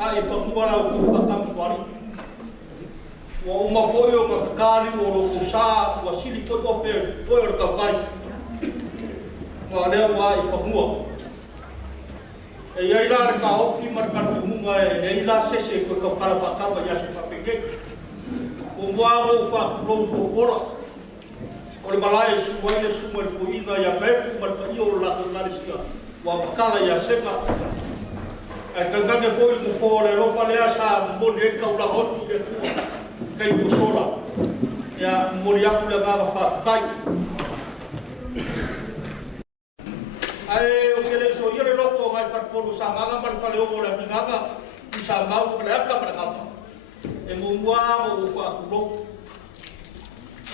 ai whamua rau ku whakamusuari. Wa uma foi o kakari o lo sa wa sili foi o fe foi o kapai. Wa leo wa I whamua. E ia ila ka ofi marka munga e ila sese ko ka para whakapa ia se papeke. O mua o whakulo ko fora. O le malai suwaile sumar puina ia pepu marka io la sia. Wa wakala ia sepa. E tangake foi mo fore lo falea sa mo de ka ula hotu de kai ko sola. Ya mo ria ku le ga fa tai. Ai o que le so io le loco vai far polo sa maga par fale o la pinga sa mau ko la ka para ka. E mo mua mo ko akulo.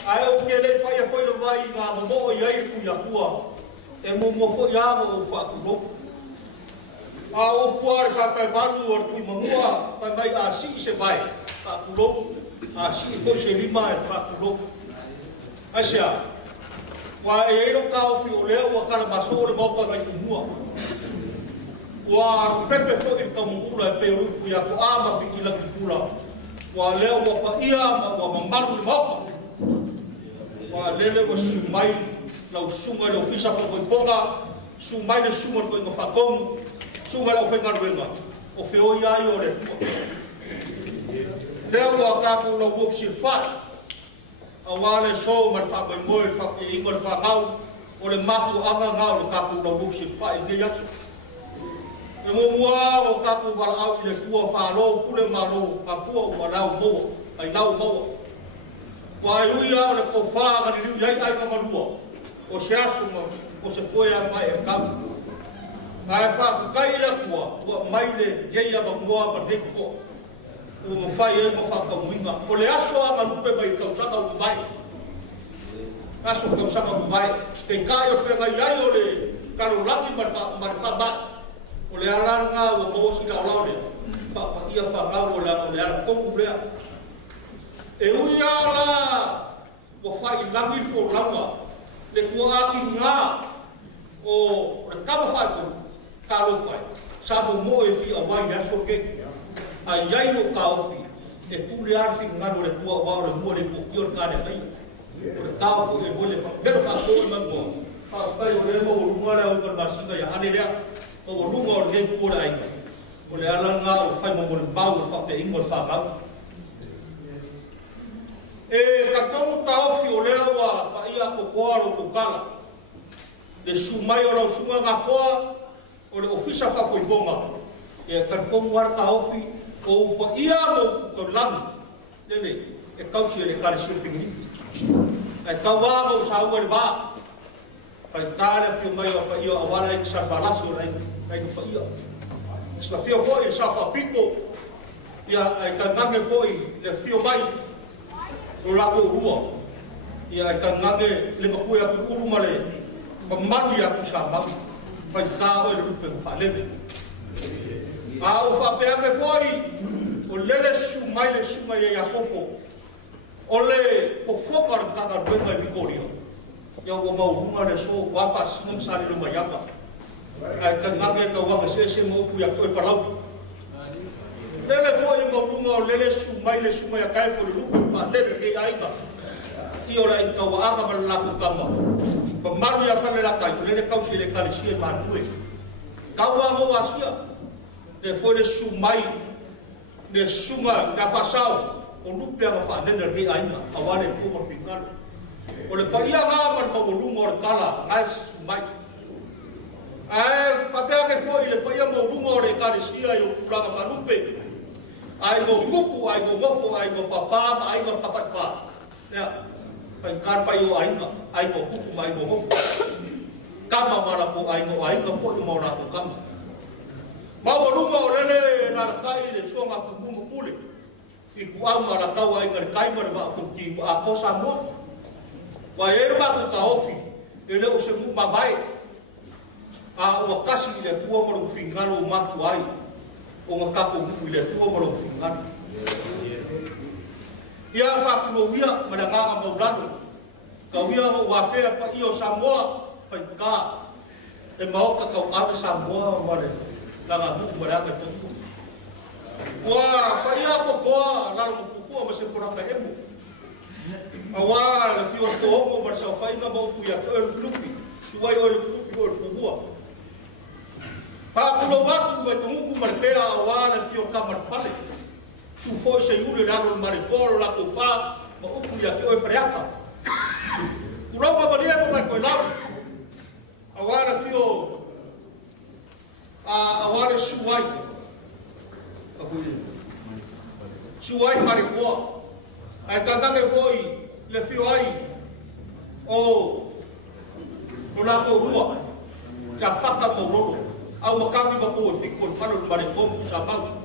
Ai o que le foi lo vai na mo ia ku ya tua. E mo fo ya mo ko akulo. A o puar ka pa balu o tu mamua pa mai a si se vai pa kulo a si ko se lima e pa kulo asia wa e ro ka o fi o le o ka ma so le mo pa mai mua wa pepe fo e ka mula e pe ru ku ya ko ama fi kila kula wa le o pa ia ma wa malu mo wa le le o sumai la sunga le ofisa fo ko ponga sumai le sunga ko fa kom sunga o fe ngaruenga o fe o ia i ore leo wa ka ko lo wo si fa a wale so mar fa mai moi fa i ngor fa ngau o le mafu anga ngau le ka ko lo wo si fa i dia e mo mua o ka ko wala au le kua fa lo kule malo ka kua o lau mo ai lau mo wa i ia le ko fa ga ni ai ai ka malua o se asu mo o se foi a mai e ka ai fa kai la kua o mai le ye ia ba mua ba de ko o mo fai e mo fa ka muinga o le aso a malupe bai ka usa ka mai aso ka usa ka mai te kai o fe ngai ai o le ka lo laki mar ka ba o le alanga o mo si ka laure fa pa ia fa ka o la o le ala ko kublea e uia la o fai laki fo lawa le kua ki nga o le ka fa ko kalo fai sabu mo e fi awai ya so ke ai ai no ka ofi e pule ar fi ngaro le tua wa le mo le po kior ka le mai o ka ko e mo le pa pero ka ko e mango pa pa yo le mo mo la o ka masinga ya ane le o lu mo le po la ai o le ala nga o fai mo mo ba o fa pe ingol fa ba e ka ko ka ofi o le wa pa ia ko ko ro ko kala de sumai o la sunga ga poa o le ofisa fa foi bonga e ka ko war ka ofi o pa ia mo ko lang lele e kausi le kale si pingi e ka wa mo sa o le ba pa tare fi mai o pa ia awara i sa balasio rai ai fa ia sta fio foi sa fa pico ia ai ka nange foi le fio mai o la ko rua ia ai ka nange le ma ku ya ku uru male pa malu ya ku sa ba pa ka o le rupe fa lele a o fa pe ake foi o lele sumai le sumai e Jacopo o le ko fokar ka ruenga i Vikoria ia o mau runga le so wa fa sinong sari lo mayapa ai ka ngake ka wa se mo pu ya ko palau lele foi mo runga o lele sumai le sumai a kai fo le lupe fa lele ke ai ka i ora i ka wa aga ma la ku kama pa maru ya fa le la kai lele kausi le kale si e ma tue ka wa mo asia le foi le sumai le sunga ka fasau o lupe a fa le re ai ma awale ko mo pingal o le pa ia ga ma mo lungo o kala ai sumai ai pa pe ke foi le pa ia mo lungo o kale sia yo kula ka lupe ai go kupu ai go gofo ai go papa ai go tafatfa ya pa kar pa yo ai go kupu ai go gofo kama mara po ai go po mo ra ko kama mau lunga o lele na kai le songa ku mu pule i ku au mara tau ai ngar kai mara ba ku ki a ko sa mo wa e ba ku ta ofi ele o se mu ba vai a o kasi le ku mo ro fingalo ma ku ai o ma ka ku le ku mo ro fingalo ia fa ku ia ma na ma mo blando ka ia o wa fe pa io Samoa pa ka e mau ka ka Samoa ma le langa buku baraka tuku Wa pa ia ko koa la mo fufu ma se pora ka emo. Awa la fio to mo ma sa fa ina mo ku ya ko lupi. Suai o lupi o fufu. Pa kulo wa ku to mu ku ma pera awa la fio ka ma fale. Su foi se yule la no ma por la ko pa mo ku ya ko freaka. Kulo ma ba dia mo ko la. Awa la fio awa la suai. Suai mari koa. Ai tantange foi le fio ai. O la ko rua. Ya fata mo rolo. Au makami ba ko fi ko falo mari ko sa mau.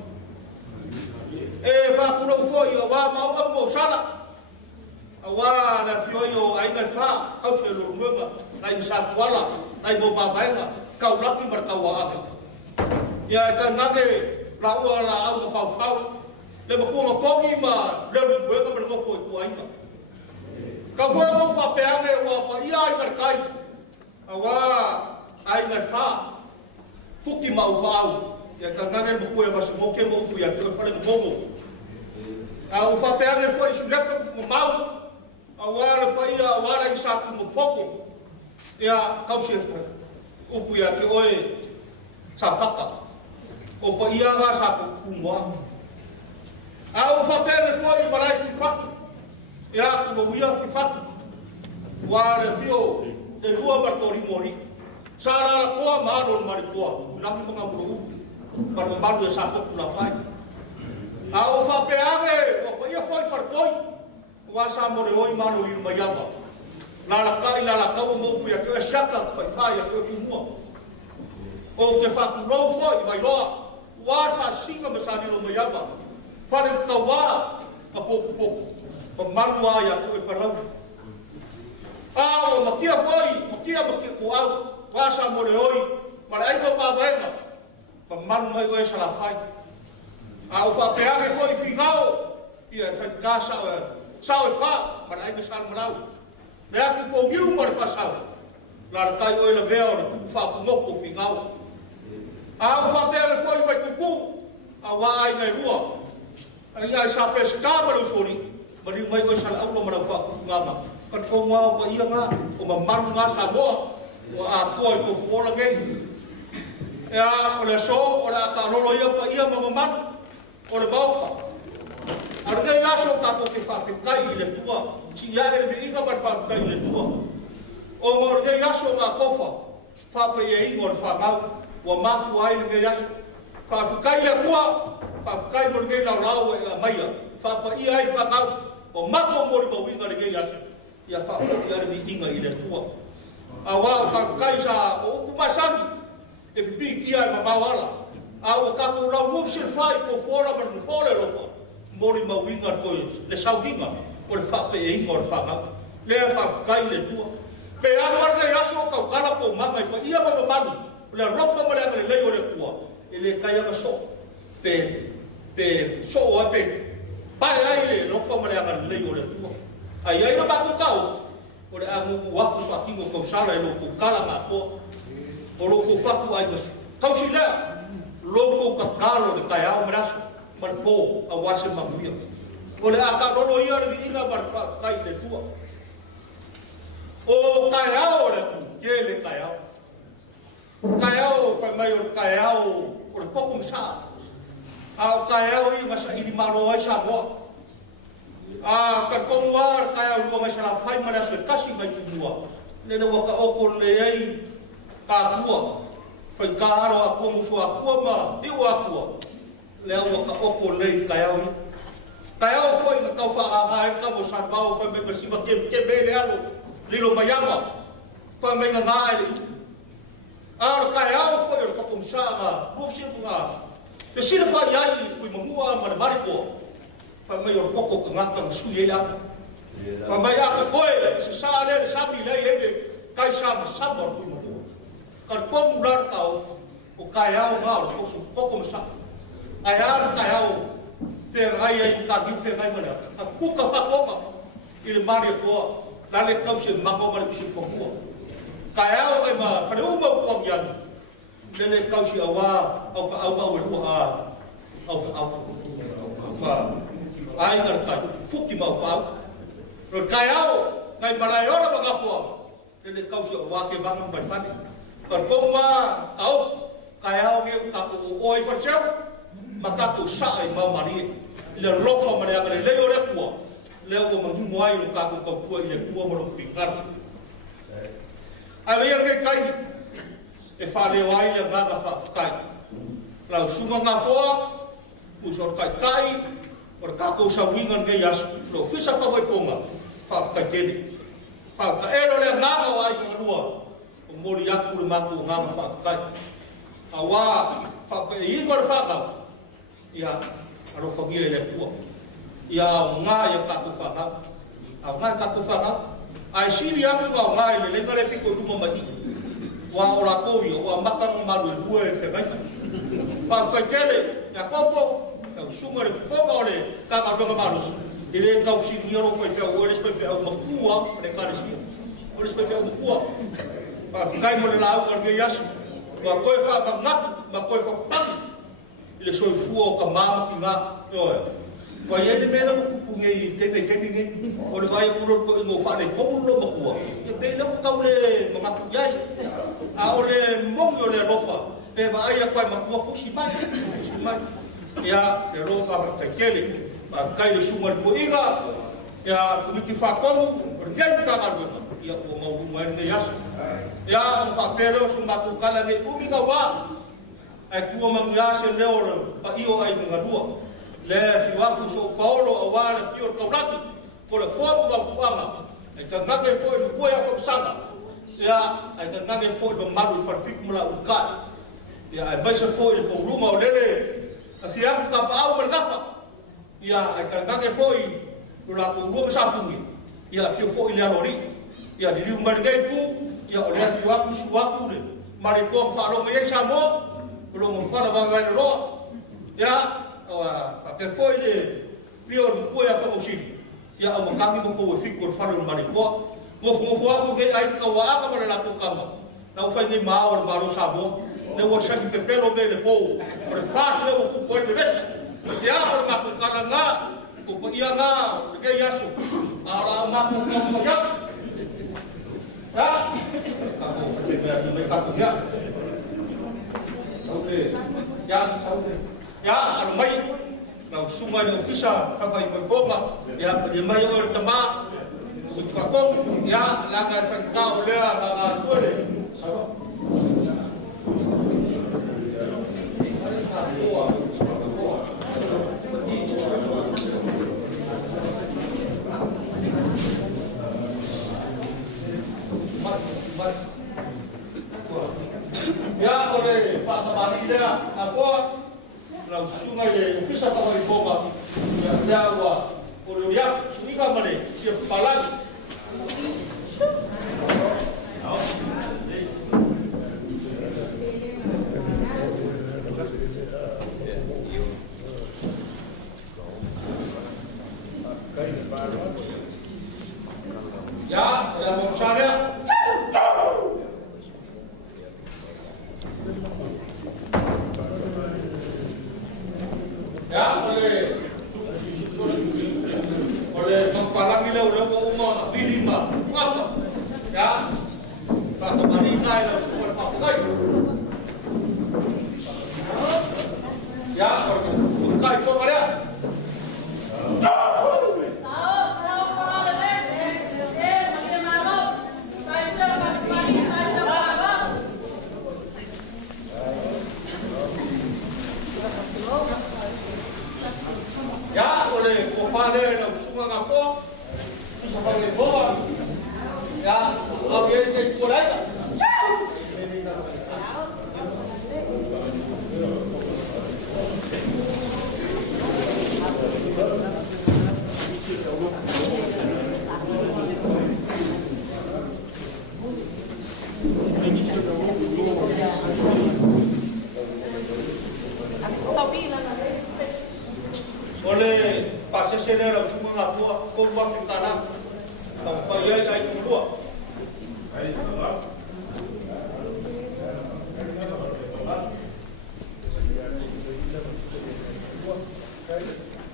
E fa kuno foi o wa mau mo sala. Awa na fio yo ai na fa au se lo nueva. Ai sa kwala, ai bo ba baenga. Kau laki bertawa ave. Ya tantange la ua la au fa fa le mo ko ko ki ma le mo ko ka mo ko ko ai ka ka fo mo fa pe ane wa pa ia ai ka kai awa ai na fa fuki ma u pau ya ka ngane mo ko ma su mo ke mo ku ya ko fa le mo mo au fa pe ane fo isu le mo mau awa le pa ia awa la isa ku mo foko ya ka se o ku ya ke oe sa faka o pa ia nga sa kumwa au fa pele foi balai fi fat ya ko ia fi fat wa le fio de lua bartori mori sara ko ma do mari ko na ki mga bulu par malu sa ko la fai au fa peage o pa ia foi fartoi wa sa mo re oi manu li mayaba la kai la ka mo ku ya ke shaka fa fa ya ko kumwa o ke fa ku ro foi mai loa wa fa singa masani lo mayaba fa le ka wa ka po pa manwa ya ko e parau o makia ko au wa sa mo le oi ma ai ko pa baena pa man mai ko sa la fai o fa pe age foi figao ia fa casa sa o fa ma ai ko sa mo lau le aku ko giu mo fa sa la kai oi le veo le fa mo ko figao au fa pele foi mai kuku awa ai ngai rua ai sa pe ska ma lu sori mari mai ko sal au ma fa ngama kan ko mau ko ia nga o ma man nga sa bo o a ko ko fo la gen ya o le so o la ka lo ia pa ia ma man o le bauka arge ya so ka ko ke fa ke kai le tua si ya le bi ka pa fa kai le tua o mo re ya so ka ko fa pe ye ngor fa ngau wa mafu ai le yasu fa fukai ya kuwa fa fukai mo ke la rawa ya maya fa pa ia ai fa kau o mako mo ko winga le yasu ya fa ia le binga ile tua awa fa fukai sa o ku masani e bi kia ma bawala au ka ko la move sir fai ko fora ma fora lo mo ri ma winga ko le sauhinga o le fa pe e ngor fa kau le fa fukai le tua pe anu le yasu ka kala ko manga fa ia ma manu la rofa mo le le le kuwa ele kaya ka so pe so o pe pa ai le rofa mo le le le kuwa ai ai na ba ku kau o le amu wa ku pa kingo ko sala lo ku kala ka ko o lo ku fa ku ai ko kau sila lo ku ka kalo le kaya o braso man po a wase ma mu o le aka no ia le ina ba fa kai le kuwa o kaya o le ke le kaya kaiao fa mai o kaiao o le pokum sa a kaiao i masa i maro ai sa mo a ka komwa kaiao lu mai sa fai mara so kasi mai mua le no ka o le ai ka mua fa ka aro a komu so a kuma i wa ku le o ka o le kaiao foi ka fa a ka mo sa ba fa me si ba ke be le alo lilo mayama fa me nga ai ar kaiao foi o tokum sama bufsi bunga te sila fa yai kui mamua ma mariko fa mai o poko ngaka suye ya fa mai aka koe se sa le sabi le ebe kai sama sabor kui mamua kan ko mular ka o kaiao ma o su poko sa ai ar kaiao pe ai ai ka di fe mai mana a kuka fa kopa il mari ko la le kause mako ma le fo kaiao ai ma fa u ma ko yan le kausi awa au ka au au a au ai ngar kai fuki mau pau ro kai au ngai marai ora banga fo ele kausi wa ke bang bai fani kon kongwa au kai au ge ka ko oi for chau maka tu sa ai mau mari le lofo mari aga le ore kuo le o mangi moai ro ka ko pu le kuo mo ro ficar ai ge kai e fa le wai le baga fa kai la suma nga fo usor kai kai or ka ko sa wingan ge yas lo fisa fa boy ponga fa ka keni fa ka ero le nga ai ka rua o mori yaku le matu nga fa kai awa fa ka i gor fa ka ya aro fa gi le ku ya nga ya ka ku fa ka a nga ka ku fa ka ai si ya ku nga le ngare piko tu mo mai wa ora ko wi wa mata ma lu lu e fe mai pa ka kele ya popo ka sumare popo le ka ka ko ma lu ele ka si ni ro ko fe o le fe o ma kuwa le ka si o le fe o kuwa pa kai mo le la o ge yas wa ko fa ka na ma ko fa pa ele so fu o ka ma ki nga yo wa ye de me la ku pu nge te te nge o le vai ku ro ko ngo fa le ko lo ma kuwa ye be la ka le ma ku yai a o le mongo le rofa pe ba ai kwa ma kuwa fu si mai ya le ro ka ka kele ba kai le sumar ko iga ya ku ki fa ko por que ta ka ro ya ko ma u mai ne yasu ya on fa pero su ma ku kala ne ku ga wa ai ku ma ya se le oro pa io ai nga rua le fi wa ku so paulo o wa le pio ka raki ko le fo wa ku ama ai ka nga ke fo ku ya fo sanga ya ai ka nga ke fo do ma lu fa fik mula u ka ya ai ba se fo le po ruma o le a fi am ka pa au mergafa ya ai ka nga ke fo i do la ku ruma sa fungi ya fi fo ile alori ya di rumah ngai ku ya oleh fi wa ku su wa ku le mari ko fa ro ngai sa mo belum fala bangai ro ya ke foi de pior ko ya fa usi ya o kami mo ko fi ko fa ro mari ko mo ko ke ai ka wa ka mara ko kama na fa ni ma or baro sa mo ne wo sa ke pelo be le po por fa le ko ko de ves ya or ma ko kana na ko pa ia na ke ya su ara ma ko ko ya ya ka ko me ka ko ya ya ano mai na sumai na ofisa fa vai ko boma ya mai o tama o fa ko ya la ka fa ka o le la dole ya oleh Pak Tamari dia apa lau sungai le bisa tahu di bawah ya dia wa oleh dia sungai kan mana siap palang ya ada mau saya ya oleh kepala kita udah mau umur lima apa ya satu hari naik dan semua pakai ya pakai itu ada ya oleh kepala dan semua ngapo bisa pakai bola ya apa yang jadi bola oleh pasal saya dah cuma ngapo kau buat tanam sampai ya itu dua.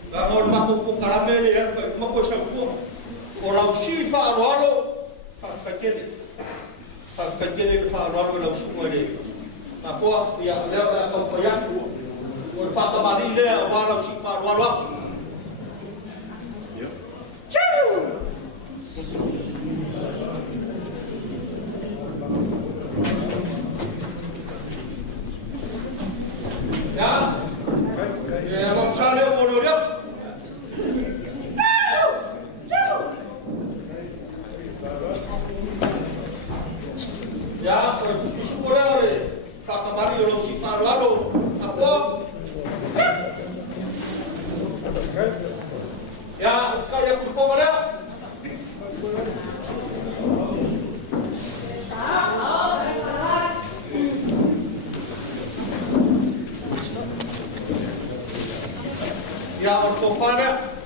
Kalau mako karamele ya, mako sangku. Orang si faaro pakakele faaro lau semua ini. Apa ya lewat apa yang orang pakamari le orang si faaro. Ya, mau cari orang dia. Ya, semua orang pakamari orang si faaro. Apa? Ya, kaya kumpulnya. Ya, kumpulnya.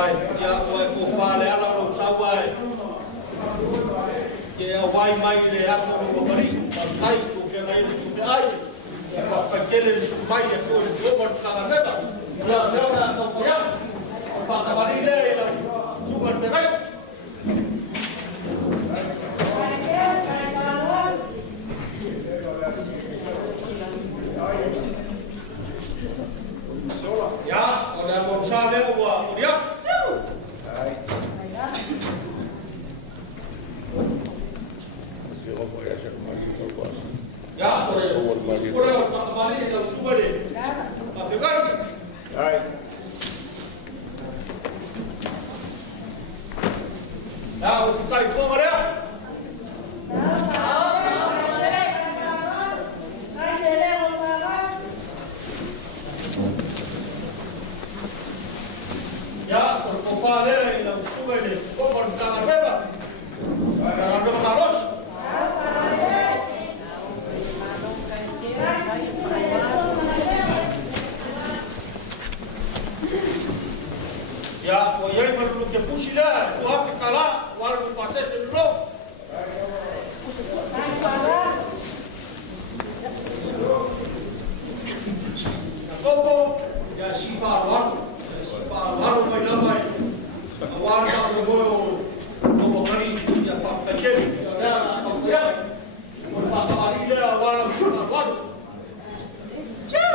vai, ia o ko fale ala ro sawa e vai mai le aso ko bari, ai ko ke nai ko ai. Para aquele vai é por o por caneta. Lá na companhia. Para valer ele super bem. Ya, olha a bolsa le o dia. Ya, por para valer ele super. Tá pegando? Ai. Now, kay po Maria. Ya, por compadre, la sube de por cada beba. Para darle un arroz. Ya, oye, pero lo que pusila, tu hace cala, guarda un pase de lo. Como ya si para baru mai lama awal ka go no kari ya pa kecil ya ya pa kali le awal awal ya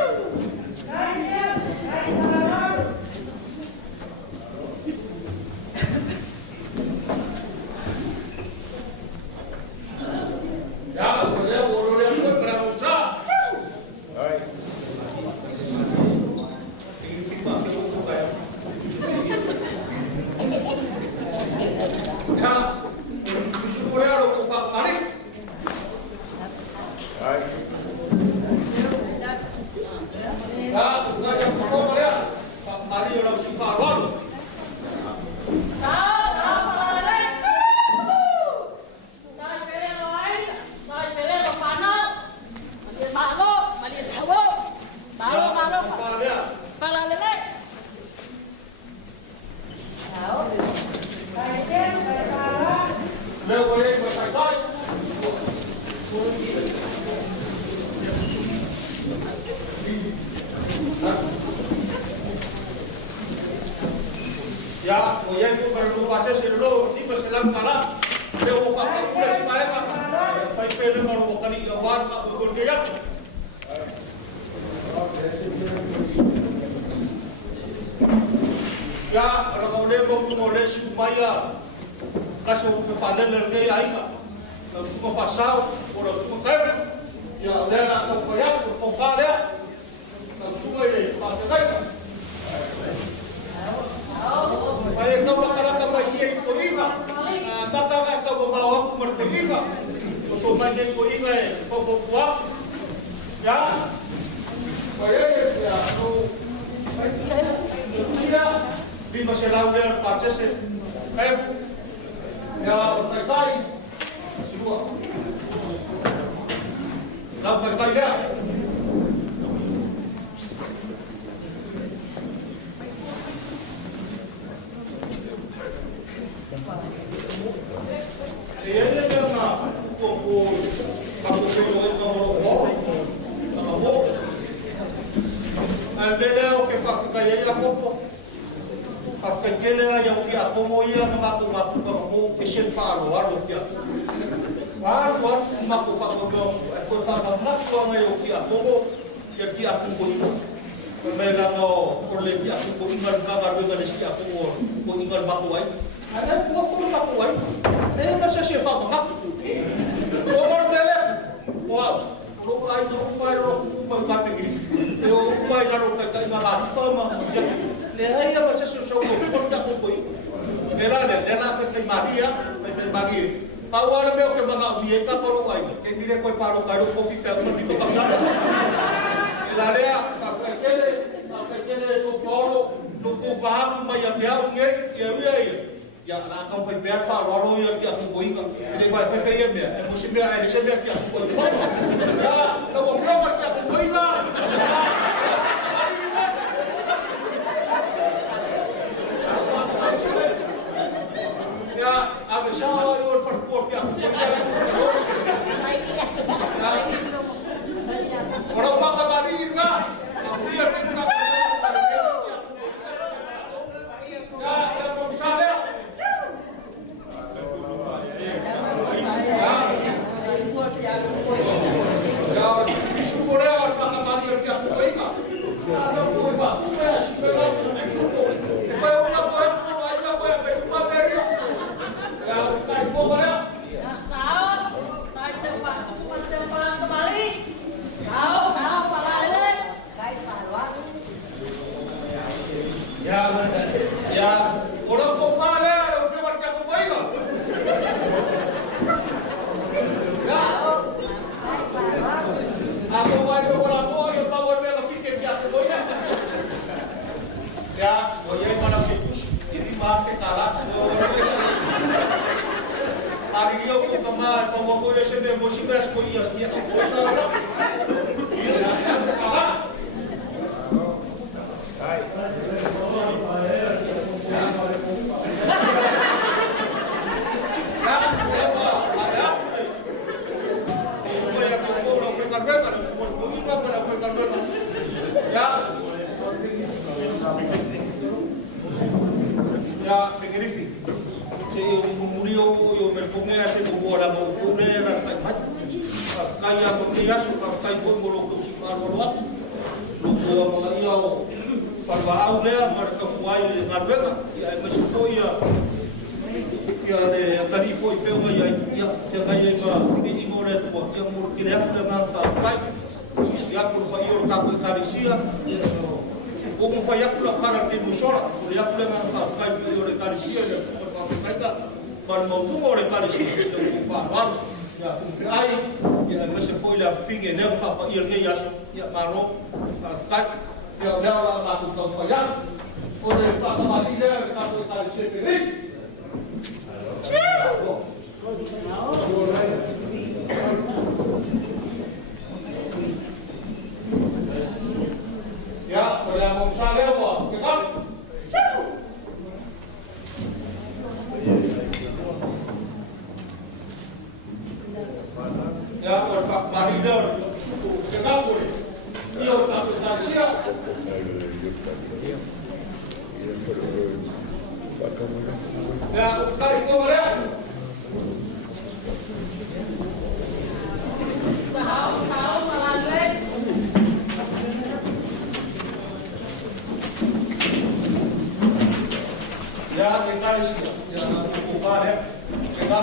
boleh boleh berapa hai ya, oye, tú para no pasar si no, si pues se la cara, pero para que puedas para para pele no lo cani awar ko ke ya. Ya, kalau dia mau le supaya kaso ke padel ke ai ka. Kalau semua pasal, kalau semua kaya, ya dia nak supaya ko pa dia. Kalau semua ini pakai ka. Ay, kau bakal kabahiya ko iba. Baka ka bawa mertegiba. So manje ko iba ko kuat. Ya. Kaya ya no. Kira di masalah dia proses ya terkait semua. Lau terkait ya. Alveleo que fakukaya popo. Fakukele ya uki apomo ya maku ko esel falo walo kia. Walo maku fakukong ko fakuk ko ya uki apomo ya ki aku ko ino. Pemela no porle ki aku ko ingal kabar dengan si aku ko ingal bakuai. Ada ko bakuai. Masa siya fakuk. Orang bela. Wow. Rupai kape gini. Eu rupai naro kai na la fama. Le hai a você so por ta ko koi. Ela fe Maria, fe Maria. Awal meu que banga biye ka por rupai. Que dire koi paro karo kopi pe no dito ka sana. Ela lea ka kele so poro no ko ba ma ya bia nge ye ya na kau fai ber fa ro ya ki aku koi ka. Ele vai fe ye me. Musi me ai se me ki aku koi. Ya, kau flor ki aku koi la. ves ko ia ia ko ya pegerifi murió yo me ponía a hacer como la poner la kaya pemilihan suka kai pun bolong tu sifar bolong lu mengalia parbaau dia mereka kuai dengan bela ya mesuto ya ya de tadi foi pelo ya ya kaya ini more tu yang murkilah dengan sampai ya por favor tahu karisia como foi a pula para que nos ora por ya pula na kai pelo karisia ya por kaita para mau tu ore karisia tu fa ya ai ya mas foi la figue não fa pa ir que ya maro kai ya não lá tu tão foi ya por ele fa ma dizer ka tu karisia peri ya, olha a mão chave agora, que vai? Ya, olha a maridão, que vai por ele? E eu tá pensando assim, ya, o cara que foi ya kita isi ya buka ya kita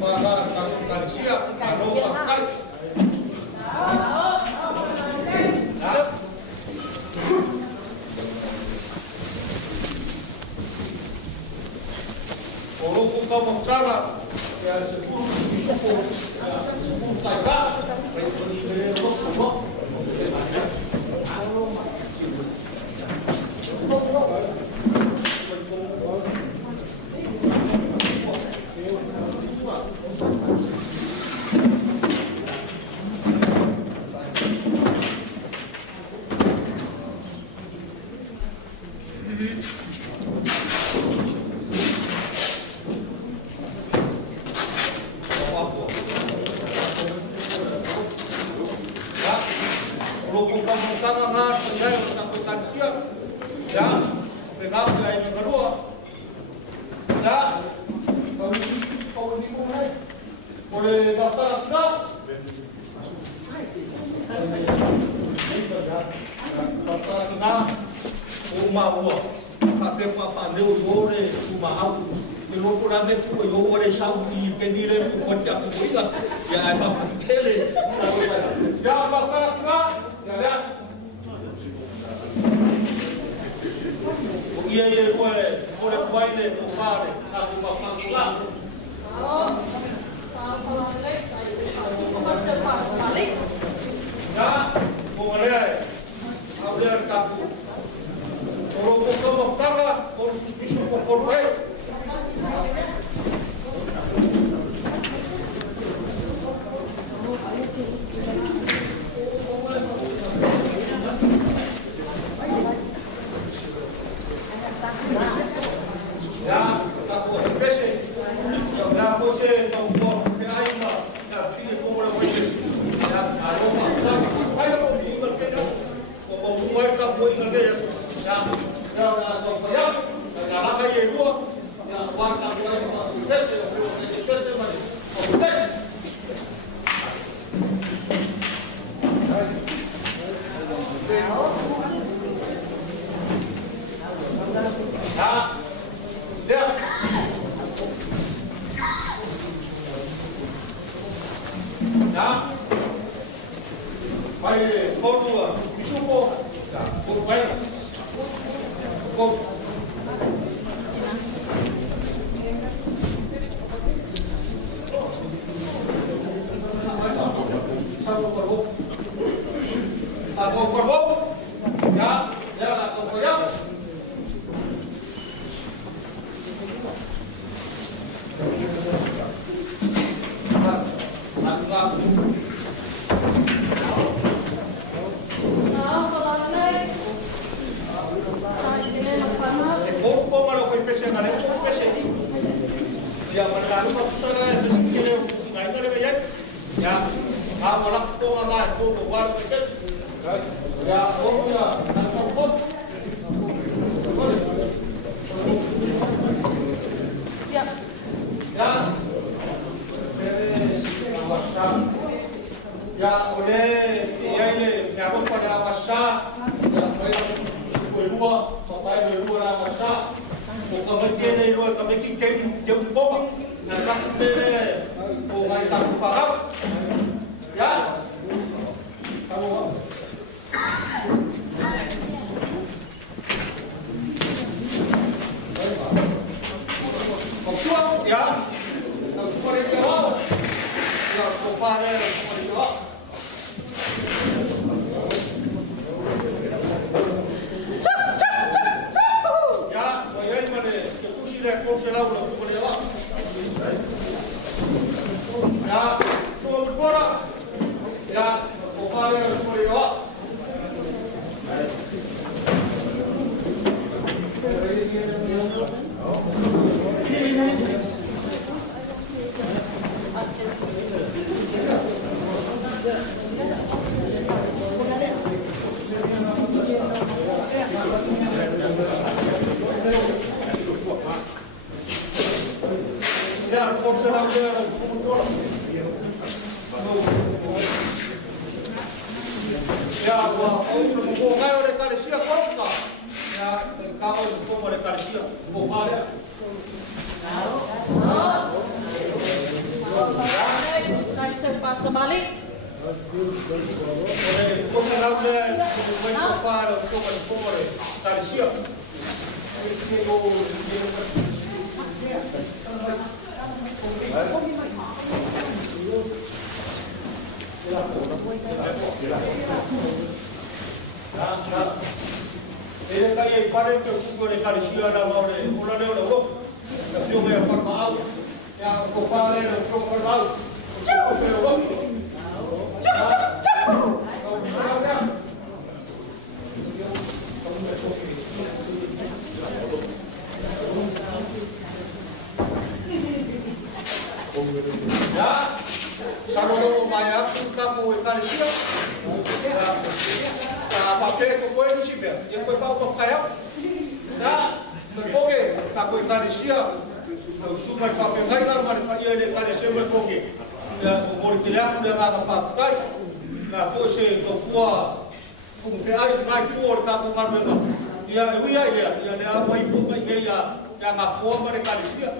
maka kita siap kalau makan kalau buka makan ya sepuluh tak kare ko pese ni. Ya mana ko pusara itu kire ngai kare ya. Ya, malah ko ngai ko war ke. Ya, ya, ko. Ya. Ya. Ya, oleh ya ini aku pada awasya. Ya, saya berdoa, papai berdoa awasya. Kami kini doa kami kini jam berapa? Nak kini, oh mai tak faham. Ya, kamu. Ya, supaya jawab. Ya, supaya jawab. Ya, saya ini mana? Ketusi dah kursi lalu, supaya jawab. Ya, semua berbola. Ya, supaya jawab. Ya, kursi lalu berbola. Ya, wah, kau oleh kali siapa kau? Ya, kau oleh kali siapa? Kau ada? Kali sempat sebalik. Oleh kau lalu kau oleh kali siapa? Ele kaya pare ke kugo le kali sia na ngore ola le ola wo ka sio me par mal ya ko pare le ko par mal ko pe wo ya kalau maya kita mau kali sia papel ko koe ni sibe ye koe pau ko kaya na koe ka koe tani sia sumai papel ngai na mari pa ye le tani sia me koe ya ko ki la ku la ka kai na ko se ko kua ku pe ai ngai ku ka ko mar me ya ui ai ya le a mai fu mai ya nga ko mari ka sia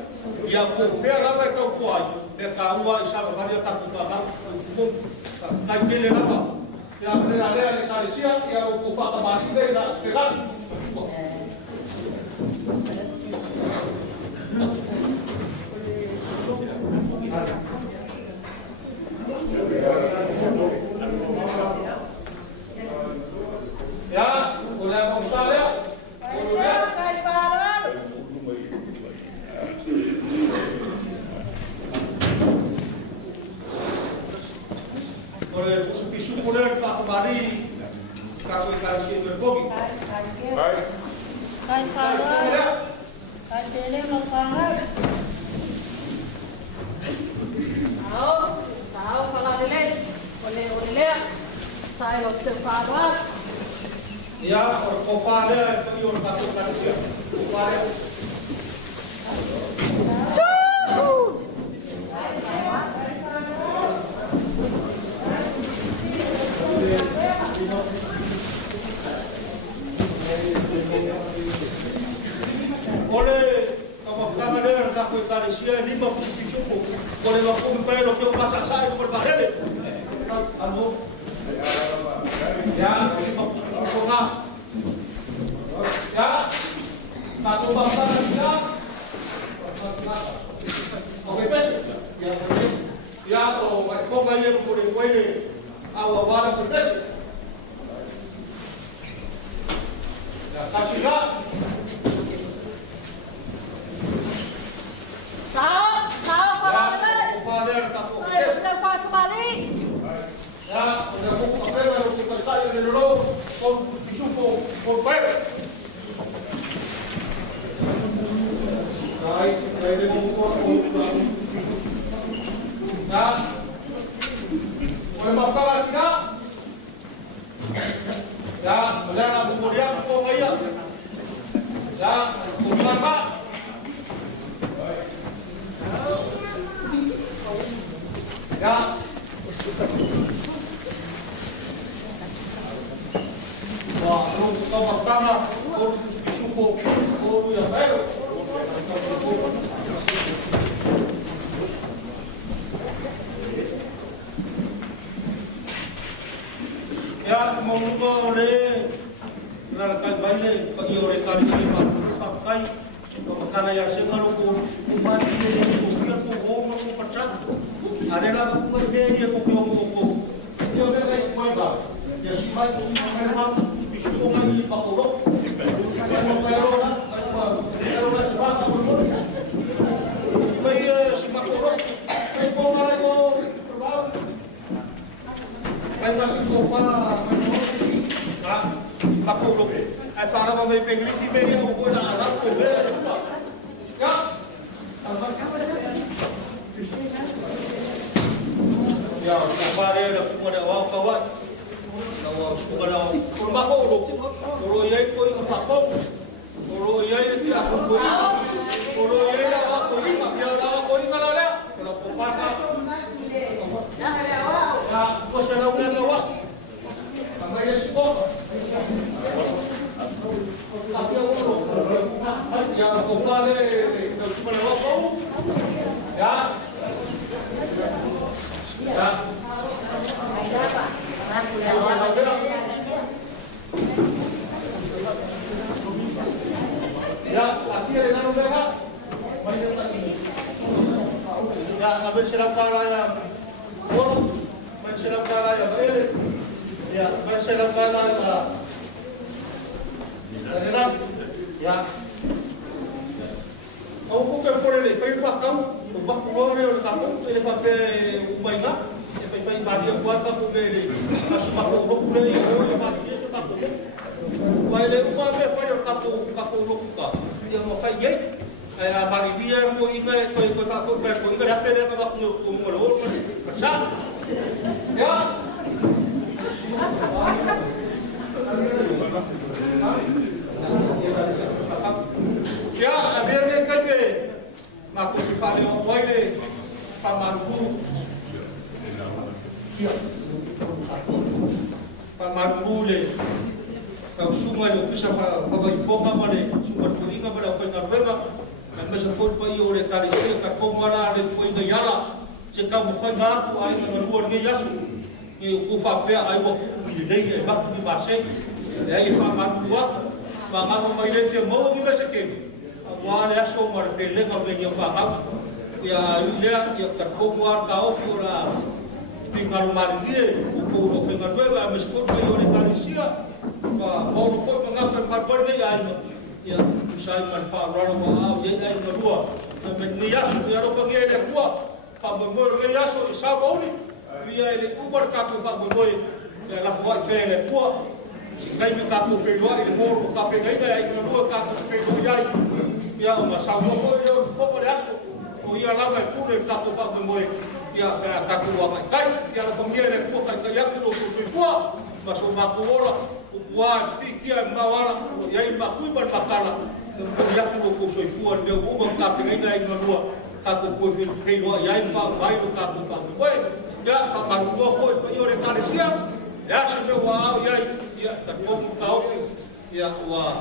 ya ko pe ra ka ko ai le ka ua isa ba ya ka ku ka kai ke le na ya benar ada kali siang ya aku fakta mati dari nak kekan. Ya, boleh bangsa ya. Boleh. Oleh supi boleh tak kembali kalau kali itu berbogi. Baik. Kai farol. Kai tele makangan. Tahu kalau lele, oleh. Saya lokter farol. Ya, kopare itu yang tak kali dia. Kopare. Oleh kamu kamu dengar tak kau tadi sia 50 cukup. Oleh waktu bayar waktu masa saya berbahaya. Anu, ya 50 cukup nak. Ya, kamu bangsa dia. Oke pes. Ya, kalau kau bayar boleh boleh. Awak bawa berpes. Ya, kasih tak. Sao kalau lele. Saya sudah pas sebalik. Ya, udah buku apa yang kita saya dulu. Kon jumpa, kon bayar. matanga o supo o ia vero. Ya mau le na kai baile pa i ore kali pa kai kana ya se ngalo ko umani le ko kia ko ho mo ko pachat are la ko ke ye ko ko yo ve vai ko ba ya si mai ko mai ma bicho ko mai pa ko ro no pero la se va ko ro vai si pa ko ro vai ko mai ko probado vai mas ko pa Pak Uluk, saya mau memimpin di media maupun anak kuda. Ya, ya, kemarin ada semua ada kawan, semua ada rumah Pak Uluk. Kalau ia ikut fakom, kalau ia tidak ikut, kalau ia tidak ikut, dia tidak ikut kalau dia, kalau kupatah, ya, kau sedang berlawak. Sampai semua. Tapi aku yang kembali dari mana kau? Ya, ya. Ya, akhirnya dengan mereka. Ya, ambil silam kala yang buruk, silam kala yang berat. Ya, silam kala yang ya. Aku bukan boleh pergi fakam, buat boleh orang kamu, ini pakai ubainga, pakai baju buat kamu beli, masuk pakai ubah boleh, orang pakai itu pakai. Baik ubah pakai kamu lupa, dia mau pakai, bagi dia mau ingat, kau tak ingat apa dia kalau kamu ngurus, macam, ya. Ya, akhirnya kan aku difali oleh pamanku. Pamanku le, kau semua le bisa pakai boga mana, semua turinga pada apa yang mereka. Kami sebut pai oleh kali ini kau mana le pai gayala, jika bukan aku air mengeluar ni yasu, ni kufa pea air waktu ni waktu di pasai, ni pamanku buat. Bagaimana maile dia mau kita sekian, wah dia semua berpilih kalau dia faham, ya dia terpukul kau pula tinggal mandi, pukul tinggal juga meskipun dia orang Malaysia, mau pun mengapa berpergi ya usai manfaat orang mau dia yang kedua, menias dia orang pergi ada dua, pembangun nias isa bau ni, dia ini ubar kaku pembangun, dia lakukan dia dua. Kay kaku fedwa ile moro kape gaida ile moro kaku fedwa yai ya masawo ko yo ko aso o ia lama kule kaku pa moe ya kaku wa kai ya la pamire ko kai ya ko ko maso makuola wa pikia mawala ya imakui ban makala ya ko so ndio ko kape gaida ile moro kaku ko fedwa yai pa vai ko kaku pa moe ya pa maruo ko yo re kalesia ya sibe wa ya terpukul kau ya wah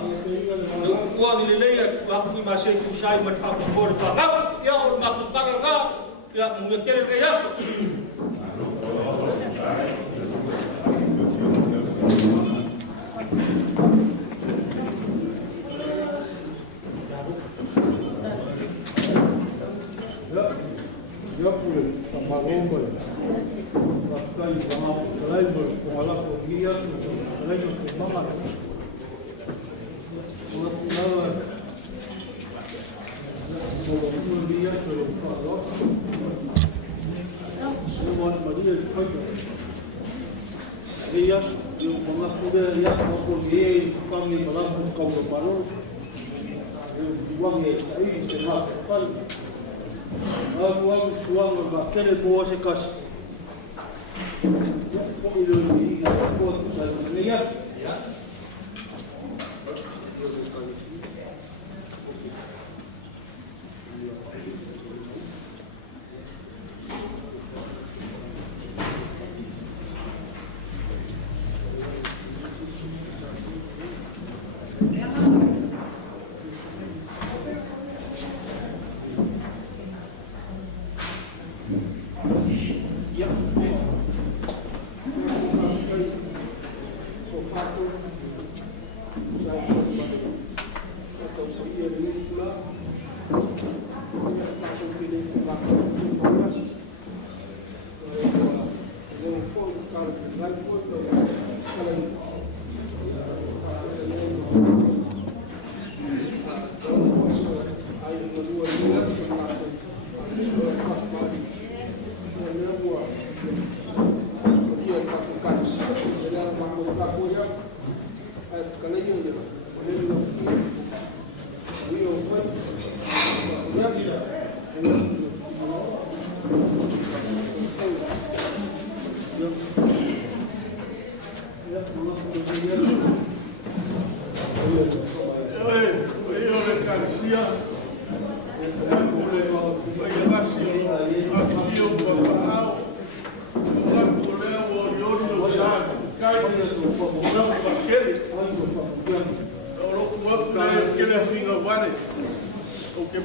ni lelaki aku masih usai manfaat bor faham ya orang maksud tangga ya mungkin kaya so ya pula sama ngombol Kali sama lain berkuala dia, lain berkumama. Kalau kalau dia sudah kalau semua dia itu dia yang mengaku dia maupun dia kami dalam kau baru uangnya ini semua kan. Uang suang berkali bawa sekas. Ya.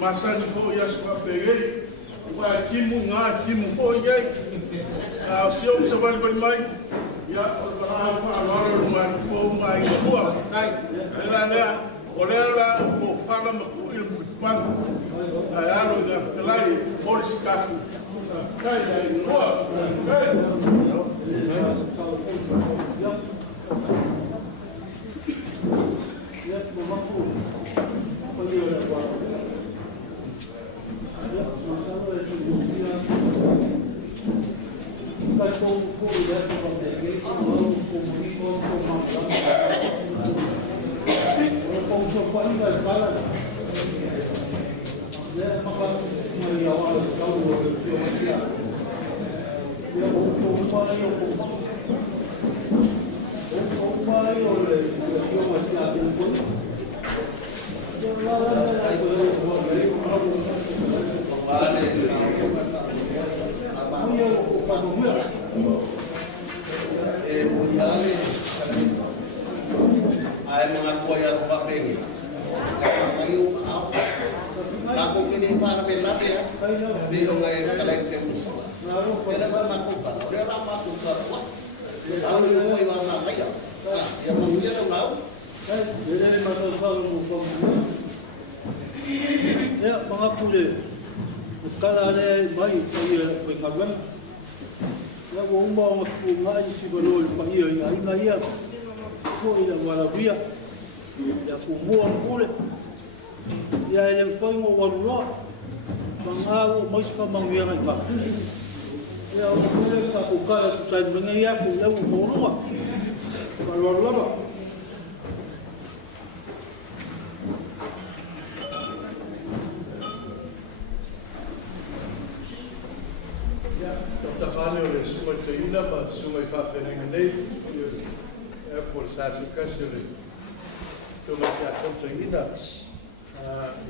Masani po ia suka peguei, vai timu ngā timu po iai, sio se vale mai, ia para agora uma po mai rua, ela né, olha o fala ma il pan, ai aro da lai por ska, cai ai rua,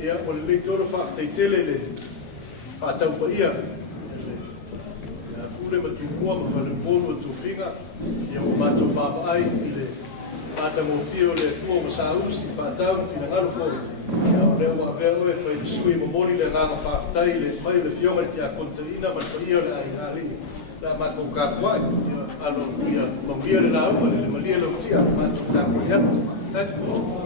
ia o le toro fa teitele le fa tau pa ia na kule ma timua ma fale polo tu finga ia o mato pa ai ile pata mo fio le tua ma sa usi fa tau fina ngalo fo ia o le wa vero e fa sui mo mori le ranga fa tai le mai le fionga ki a containa ma pa ia le ai ali la ma ko ka kwa alo ia mo ia le la uma le malia lo tia ma to ka ia na ko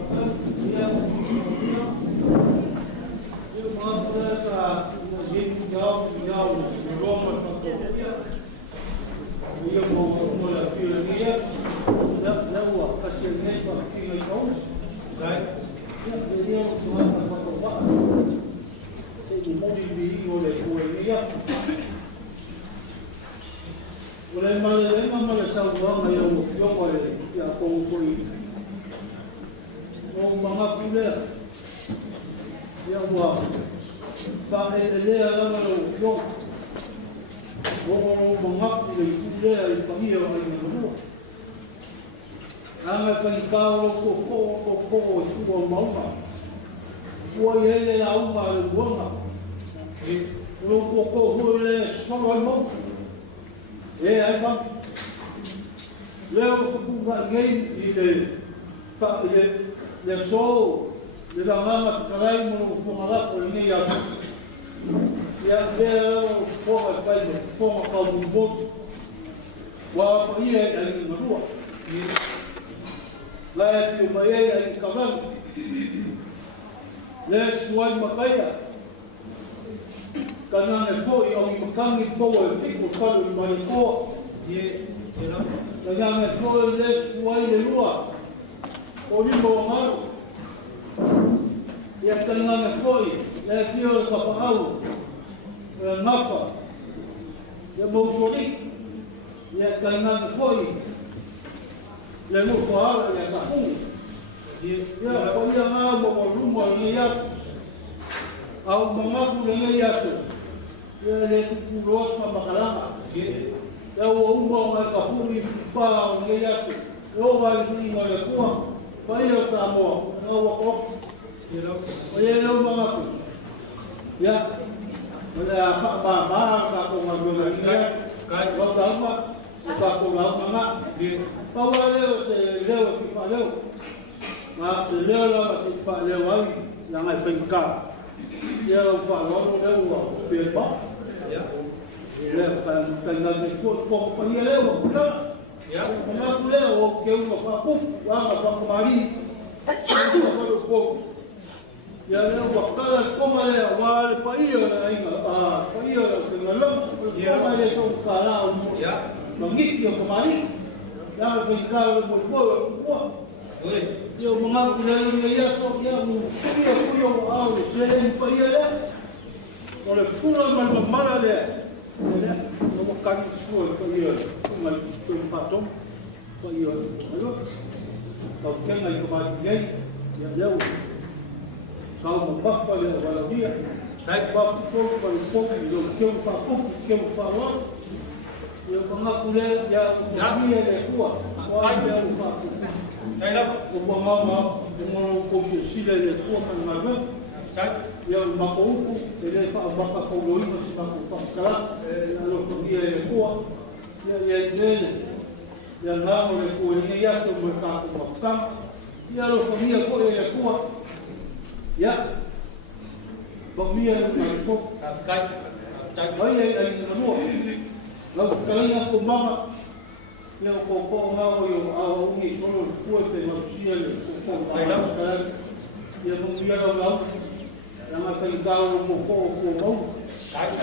Kaya ko le suai le lua. O ni mo maru. Ya tanga na foi, le tio ka pau. Nafa. Ya mo sori. Ya tanga na foi. Le mo ko ya sa pu. Ya ko ya ma mo rumo ni ya. Au mama ku le ya so. Ya le ku ros ma makalama. Ya o umba ma ka puri pa le ya so. Yo va ni ma le ko. Pa yo sa mo. No wa ko. Oye, no mama. Ya. Wala pa ka ko ma lo ni ya. Ka ko ka ko mama. Pa wa le se le ki pa le. Ma se le la se pa le wa la ngai penka. Ya fa lo le wa pe pa. Ya. Le kan na de ko pa ye le wa. Ya. Ma ku le o ke u pa pu wa ma pa mari. Ya le wa ka ko ma le wa pa ia na inga pa ia ke na lo ma le to ka la ya ma ngi yo ko mari ya ko ka mo ko yo mga ku le ni ya so ya mu ku yo au le pa ia le o le fura ma mala le no mo ka ki ko ia ma to pa to pa ia alo ka ke na ko ma ngai ya le Kau membakar le wala dia. Hai pa ko pa ko yo ke pa ko ke pa wa. Yo mengaku le ya dia le kuat. Wa dia pa. Hai la ko mama mo ko sile le kuat man ma. Hai ya ma ko ku le pa baka ko lo ni si pa ko pa kala. Lo ko dia le kuat. Ya le ya na mo le ko ni ya to mo ka ko pa. Ya lo ko dia ko le kuat. Ya, bamia na ko. Kai. Ai na mo. Lalu kali aku mama, yang ko ngau yo au ni solo fuerte manusia le ko baila sekarang. Ya bamia na ngau. Yang akan kau ko ngau. Kai.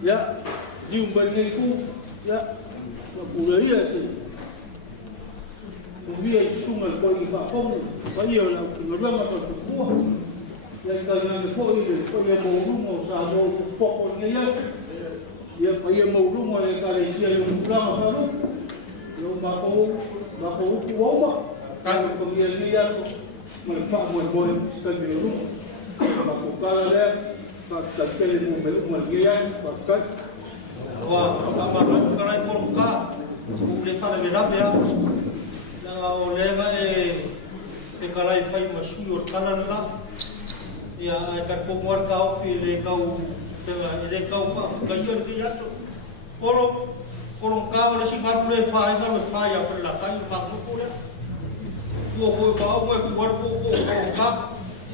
Ya, di umbangi ku ya. Kuliah sih. Kuliah sungai ko ni pa ko. Baia na ngurang apa semua. Yang kalian ko ya mo rumo sa mo poko ni ya. Ya pa ya mo rumo le kare sia yo drama pa. Yo ma ko ku wa. Kan ko ya ni ya mo pa mo boy sa bi rumo. Ma ko kala le pa sa tele mo mo ya pa ka. Wa pa ro kala ko ka. Ku le fa le rabe ya. Na o le ga e kala i fai ma su yo kala na. Ya ka ko war ka ofi le kau le kau pa ka yo ki ya so koro ka ora si ma le fa ya per la kai ma ko le ko ka o ko war ko ka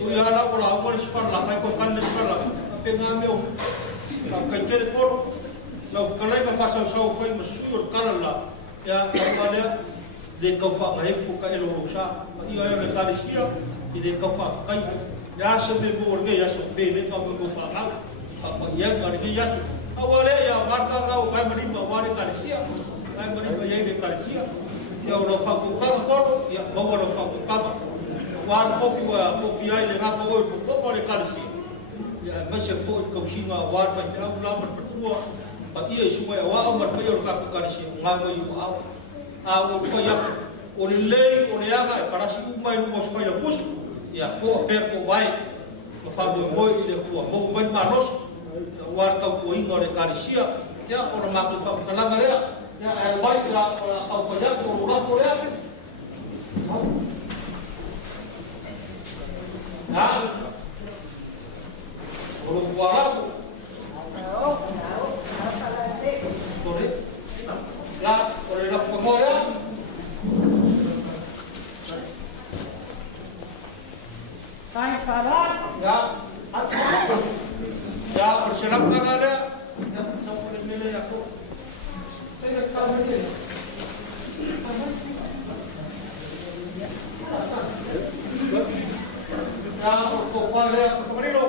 o ya la ko la ko si par la kai ko kan le par la pe nga me o ka ke koro no ka le ka fa sa fai ma su yo kala la ya ka le de ka fa ma ko ka elo rosa ia le sa le sia i de ka fa kai ya se me borge ya so be le ka mo fa na apa ya ga ni ya so awale ya marta ga o ga mari ma wale ka sia ga mari ma ye ka sia ya o fa ko ka ko ya mo ro fa ko ka wa kofi ai le ga ko ko le ka sia ya ma se fo ko shi ma wa fa ya u la ma fa ko pa ia su ma wa ma pa yo ka ka sia ga mo yu a o ko ya o le o le aga para si u mai no mo ya pus ya ko per ko vai ko fa bo boy ile ko mo ban manos war ka ko ingo le karisia ya ko ma ko fa kala ngara ya ai vai la ka ko ya ko la ko ya ha ko wara ko la ko le la ko mo ya Kai falar. Ya. Ya, bersiap kan ada. Ya, sampai nilai aku. Saya tak boleh. Ya, kau boleh aku kemarin lo.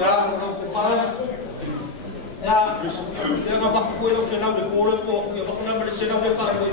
Ya, o le ko ke ko na mele sena ke pa ko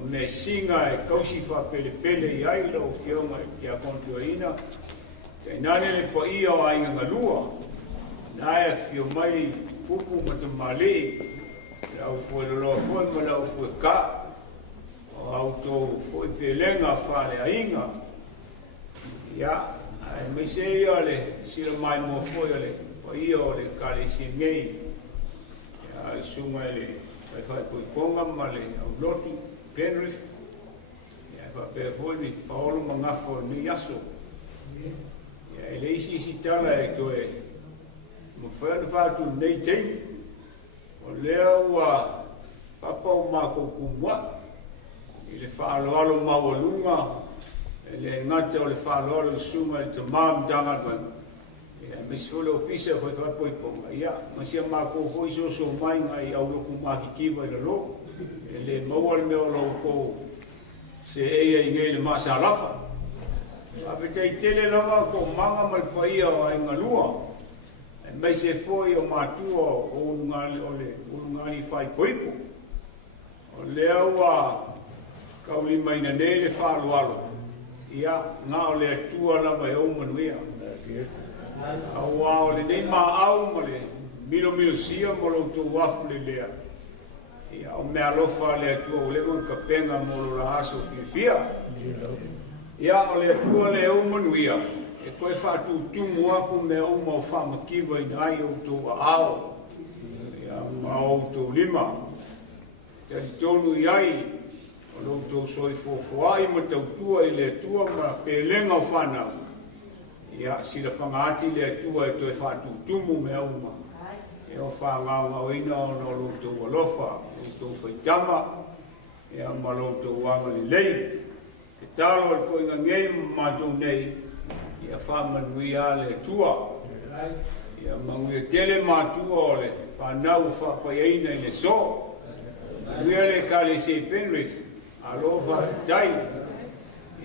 me singa e kausi fa pele pele i ai lo fionga te a kontuaina te nane le po ia o ainga ngalua na e fio mai pupu ma te male lau fue lo fue ma lau fue ka o auto foi pelenga fa le ainga ya ai me se ia le sila mai mo foi le po ia o le kale si ngei ya sunga le fai poi ponga ma le au loti Penrith, pe foi mi Paolo mangafo mi yaso. Ya le isi tala e to e mo fa tu nei te. O leo wa papa o mako kumwa. Ile fa alo mawalunga. Ele ngata o le fa alo suma te mam danga ban. Ya misolo ofisa foi fa poi ponga. Ya masia mako foi so mai ngai au ku makikiwa le lo. Ele mawal me o ko se e ngai le masarafa. Ape te tele lava ko manga mal paia o ai ngalua. mai se foi o matua o ngari fai poipo. O lea ua kauli mai na nele whaalualo. Ia, ngā o lea tua lava e o manuia. Aua o le nei maa au ma le milo sia mo lo tu wafu le lea. Ia, o mea lofa lea tua o lewa ka penga mo lo la aso pia. Ia, o lea tua le o manuia. E koe whātu tumu aku mea o mau whamakiwa i nai o tu ao. Ia, ma o tu lima. Ia, tonu iai, o lo tu soi fofoai ma tau tua i le tua ma pelenga o whanau. Ia, sila whangaati le tua e toi whātu tumu mea uma. E o whangau ngau ina o no lo tu alofa, o tu whaitama, ia ma lo tu wanga li lei. Te talo al koe ngei ma tu nei, ia whamanui a le tua. Ia manguia tele mātua o le whanau whapaiaina i le so. Ia le kale se Penrith, alofa tai.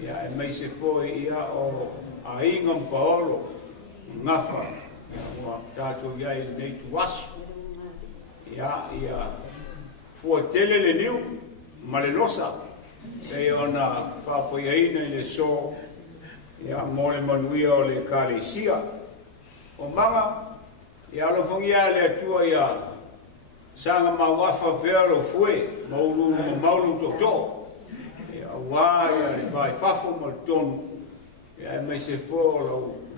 Ia e mai se foi ia o a inga mpaolo, ngafa. Ia tātou iai nei tu wasu. Ia fua tele le niu, ma le losa. Pei ona whapaiaina i le so. Ia mole manuia o le kare sia. O manga, ia alofongia le atua ia sanga mawafa vero fue, maulu toto. Ia wā ia le vai fafo ma tonu. Ia mai se fō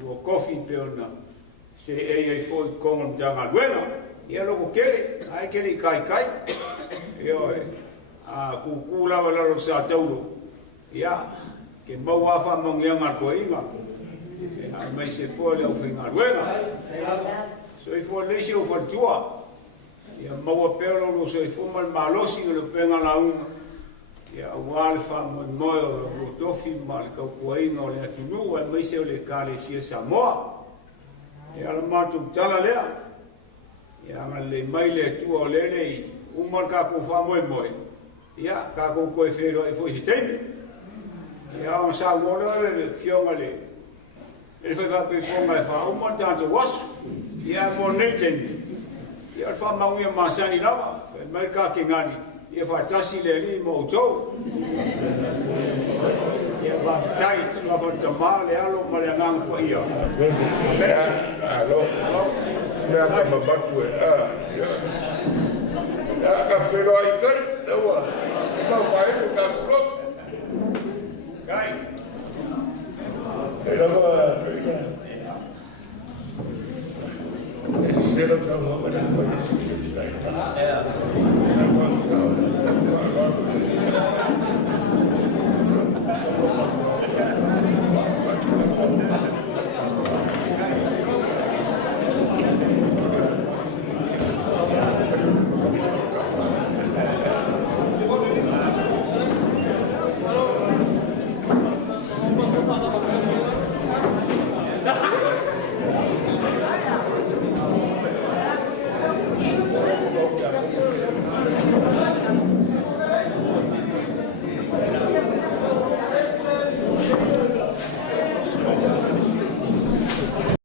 lo kofi pe ona se ei foi kongon tanga luena. Ia loko kere, ai kere i kai. Ia oe, a kukula wala lo sa tauro. Ia, ke mawafa mangianga ko inga. Ia mai se fō le au whinga luena. So i fō leisi o whantua. Ia maua pero lo so i fō mal malosi o le penga la unga. Ia wale wha moi o le tofi ma le kaukuainga o le atunu. Ia mai se o le kare sia Samoa. Ia la mātum tala lea. Ia nga le mai le tua o lele i umar kako wha moi. Ia kako koe whero i fō i si teime. Ia o sa ngora le fionga le. E le whaiwape fonga e wha umar tātou wasu. Ia mo nei teime. Ia le wha maungia masani lava. Mai ka ke ngani. Ia wha tasi le li mo utou. Ia wha tai lava tamā le alo ma le angang pa ia. Alo. Mea ka mabatu e a. Ia ka whero ai kai. Ewa. Ka whae ko ka kuro. Kai. E lava. E sera ka mama na mai.